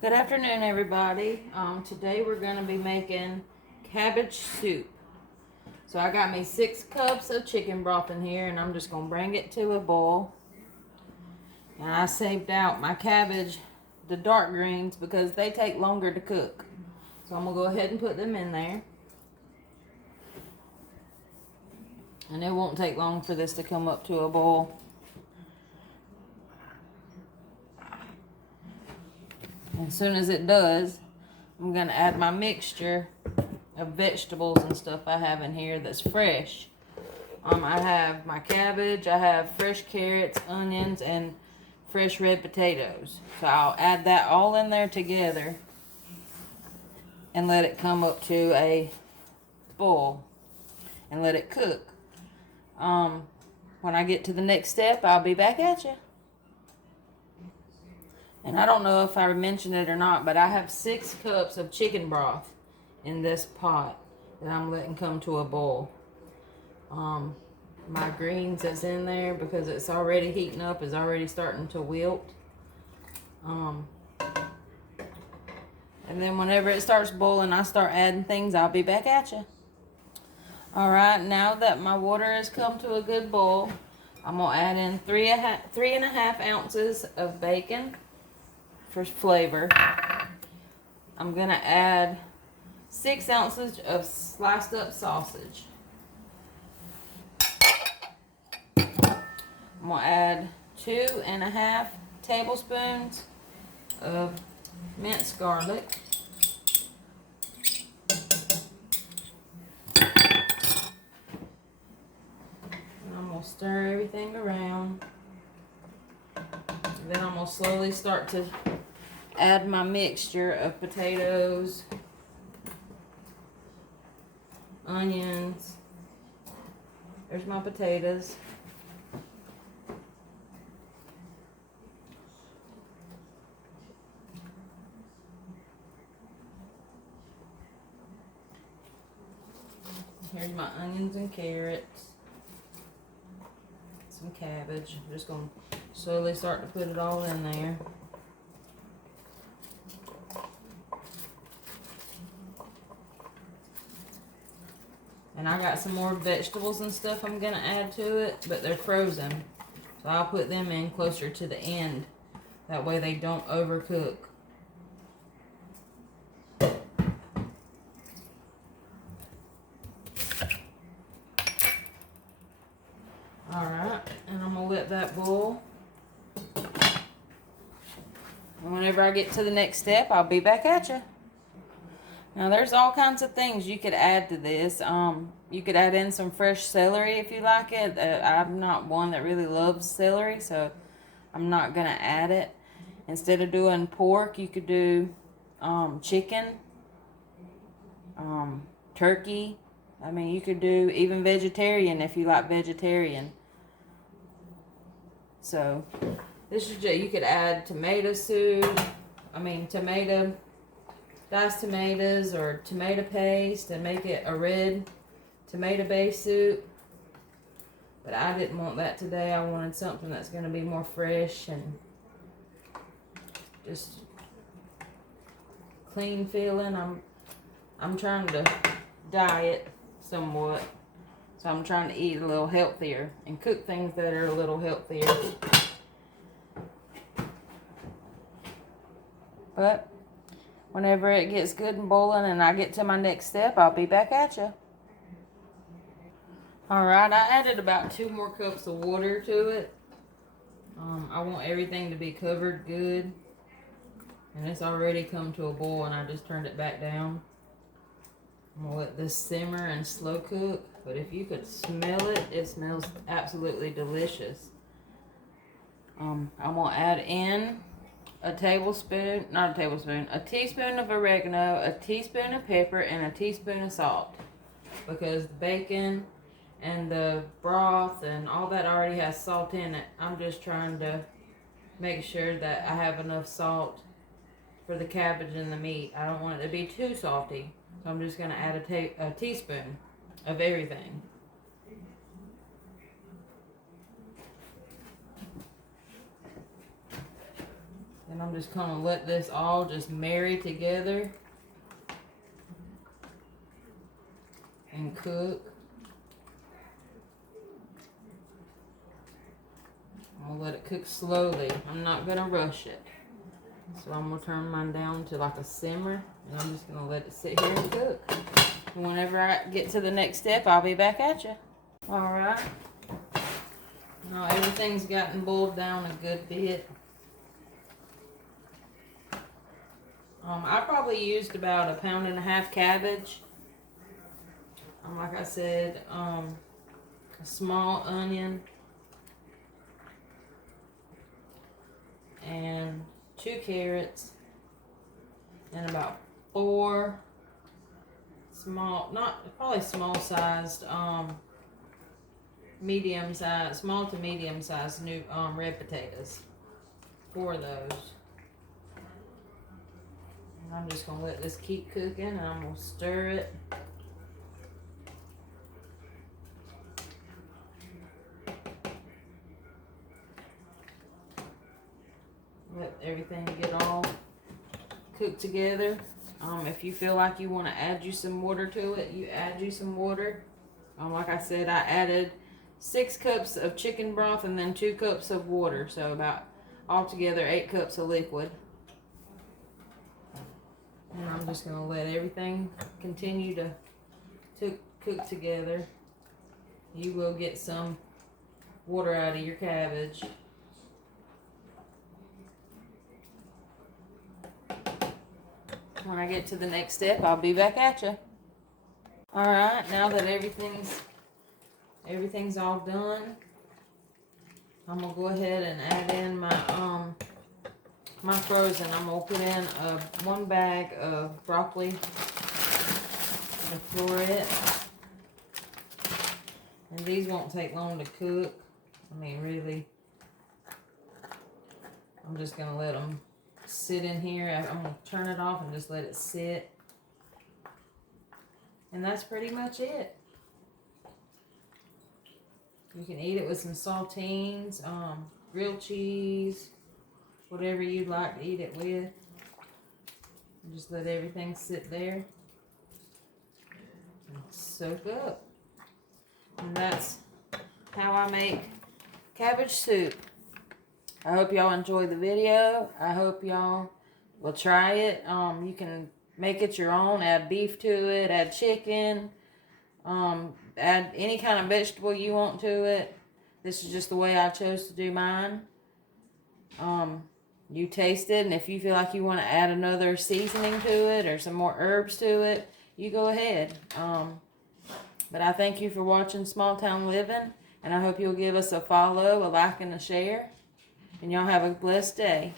Good afternoon, everybody. Today we're going to be making cabbage soup. So I got me 6 cups of chicken broth in here, and I'm just going to bring it to a boil. And I saved out my cabbage, the dark greens, because they take longer to cook. So I'm going to go ahead and put them in there. And it won't take long for this to come up to a boil. As soon as it does, I'm going to add my mixture of vegetables and stuff I have in here that's fresh. I have my cabbage, I have fresh carrots, onions, and fresh red potatoes. So I'll add that all in there together and let it come up to a boil and let it cook. When I get to the next step, I'll be back at you. And I don't know if I mentioned it or not, but I have 6 cups of chicken broth in this pot that I'm letting come to a boil. My greens that's in there, because it's already heating up, is already starting to wilt. And then whenever it starts boiling, I start adding things. I'll be back at you. Alright, now that my water has come to a good boil, I'm going to add in 3.5 ounces of bacon for flavor. I'm going to add 6 ounces of sliced up sausage. I'm going to add 2.5 tablespoons of minced garlic. And I'm going to stir everything around. And then I'm going to slowly start to add my mixture of potatoes, onions. There's my potatoes. Here's my onions and carrots. Some cabbage. I'm just going to slowly start to put it all in there. And I got some more vegetables and stuff I'm going to add to it, but they're frozen. So I'll put them in closer to the end. That way they don't overcook. Alright, and I'm going to let that boil. And whenever I get to the next step, I'll be back at you. Now there's all kinds of things you could add to this. You could add in some fresh celery if you like it. I'm not one that really loves celery, so I'm not going to add it. Instead of doing pork, you could do chicken, turkey. I mean, you could do even vegetarian if you like vegetarian. So this is just, you could add tomato soup. Diced tomatoes or tomato paste and make it a red tomato based soup. But I didn't want that today. I wanted something that's going to be more fresh and just clean feeling. I'm trying to diet somewhat. So I'm trying to eat a little healthier and cook things that are a little healthier. But whenever it gets good and boiling and I get to my next step, I'll be back at you. Alright, I added about 2 more cups of water to it. I want everything to be covered good. And it's already come to a boil and I just turned it back down. I'm going to let this simmer and slow cook. But if you could smell it, it smells absolutely delicious. I'm going to add in a teaspoon of oregano, a teaspoon of pepper, and a teaspoon of salt. Because the bacon and the broth and all that already has salt in it. I'm just trying to make sure that I have enough salt for the cabbage and the meat. I don't want it to be too salty. So I'm just going to add a teaspoon of everything. And I'm just gonna let this all just marry together and cook. I'm gonna let it cook slowly. I'm not gonna rush it. So I'm gonna turn mine down to like a simmer, and I'm just gonna let it sit here and cook. And whenever I get to the next step, I'll be back at you. All right. Now everything's gotten boiled down a good bit. I probably used about 1.5 pounds cabbage. Like I said, a small onion and 2 carrots and about 4 small, probably small sized, medium sized, small to medium sized new red potatoes. 4 of those. And I'm just gonna let this keep cooking, and I'm gonna stir it. Let everything get all cooked together. If you feel like you want to add you some water to it, you add you some water. Like I said, I added 6 cups of chicken broth and then 2 cups of water, so about altogether 8 cups of liquid. And I'm just gonna let everything continue to cook together. You will get some water out of your cabbage. When I get to the next step, I'll be back at you. Alright, now that everything's all done, I'm gonna go ahead and add in my frozen. I'm gonna put in 1 bag of broccoli and floret. And these won't take long to cook. I mean, really, I'm just gonna let them sit in here. I'm gonna turn it off and just let it sit. And that's pretty much it. You can eat it with some saltines, grilled cheese, whatever you'd like to eat it with. And just let everything sit there and soak up. And that's how I make cabbage soup. I hope y'all enjoyed the video. I hope y'all will try it. You can make it your own. Add beef to it. Add chicken. Add any kind of vegetable you want to it. This is just the way I chose to do mine. You taste it, and if you feel like you want to add another seasoning to it or some more herbs to it, you go ahead. But I thank you for watching Small Town Living, and I hope you'll give us a follow, a like, and a share. And y'all have a blessed day.